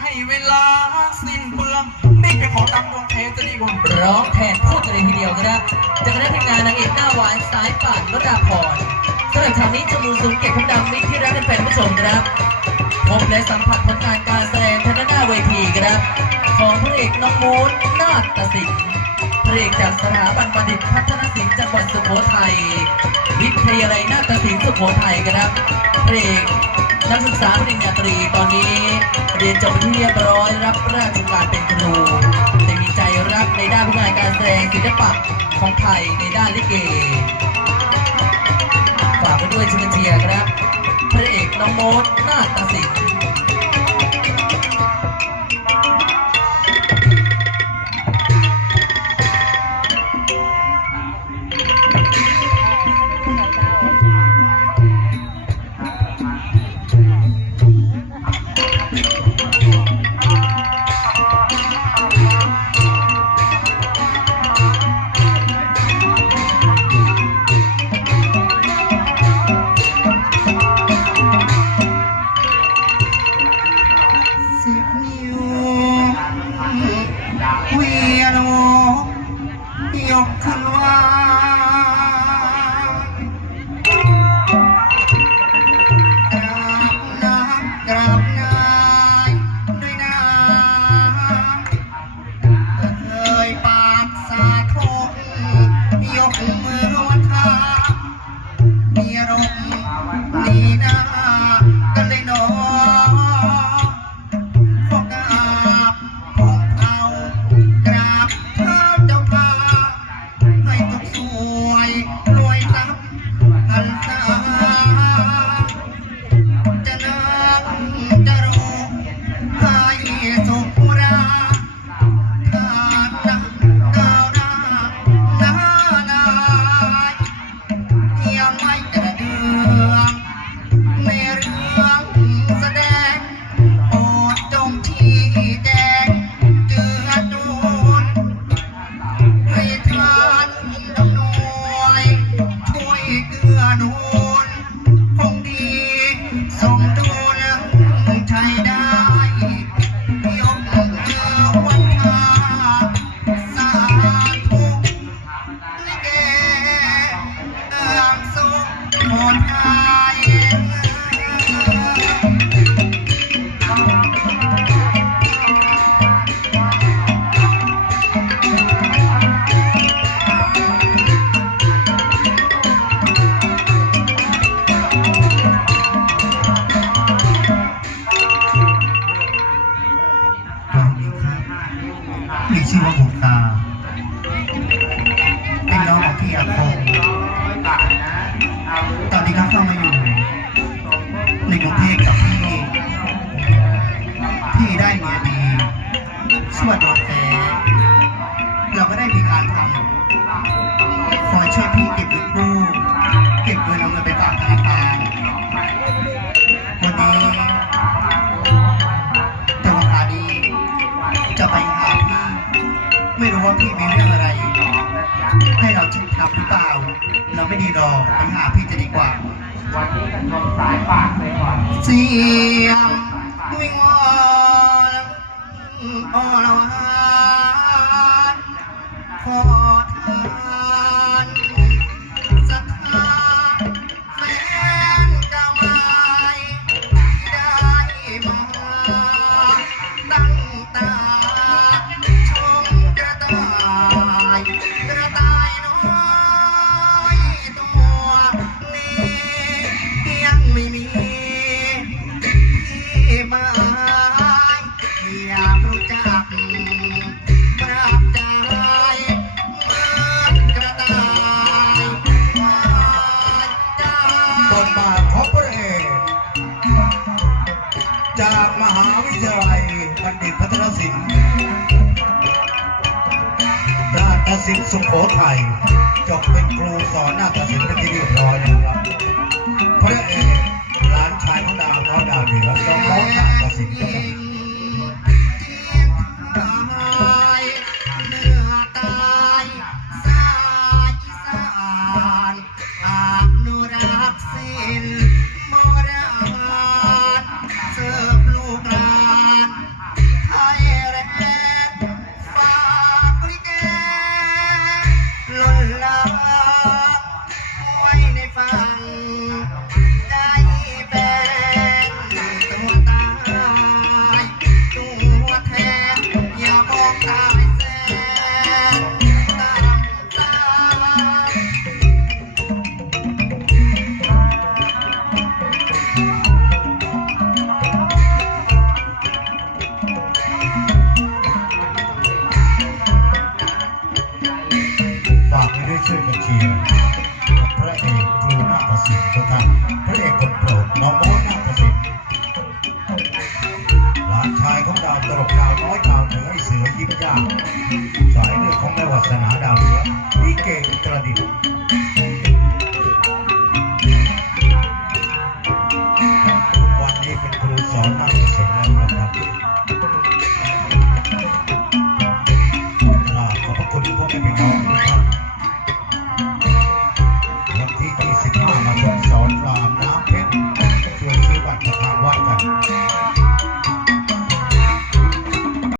ให้เวลาสิ้นเปลืองนี่ไปขอตามดวงเทจะดีกว่าร้องแทนพูดกันเลยทีเดียวนะครับจากคณะทีมงานนางเอกหน้าหวานสายป่านวดาพรสำหรับคราวนี้จมูกสูงเก็บทุกดังมิตรที่รักและแฟนผู้ชมนะครับพบและสัมผัสผลงานการแสดงทางหน้าเวทีนครับของพระเอกน้องมูนนาฏศิลป์พระเอกจากสถาบันบัณฑิตพัฒนศิลป์จังหวัดสุโขทัยวิทยาลัยนาฏศิลป์สุโขทัยนครับพระเอก นักศึกษาปริญญาตรีตอนนี้เรียนจบเป็นที่เรียบร้อย รับราชการเป็นครูแต่มีใจรักในด้านวิชาการแสดงศิลปะของไทยในด้านลิเกฝากไปด้วยชิญเชียร์ครับพระเอกน้องโมดนาฏศิลป์ ชื่อว่าบุตาเป็นน้องของพี่อาคงตอนนี้ก็เข้ามาอยู่ ในกรุงเทพกับพี่พี่ได้เมียดีชื่อว่าโดนแฟเราก็ได้มีงานทำคอยช่วยพี่เก็บเงินกู้เก็บเงินเอาเงินไปฝากธนา ม่รู้ว่าพี่มีเรื่องอะไร ให้เราจึงทำหรือเปล่า เราไม่ดีหรอกไปหาพี่จะดีกว่า วันนี้กันชมสายปากเลยก่อนเสียง สุโขทัยจบเป็นครูสอนนาฏศิลป์ ช่วยกันเชียร์พระเอกครูหน้าประสิทธิ์ทุกท่านพระเอกคนโปรดน้องโมดนาประสิทธิ์หลานชายของดาวตลกดาวน้อยดาวเหนือเสือยิ้มยากสายเลือดของแม่วัสนา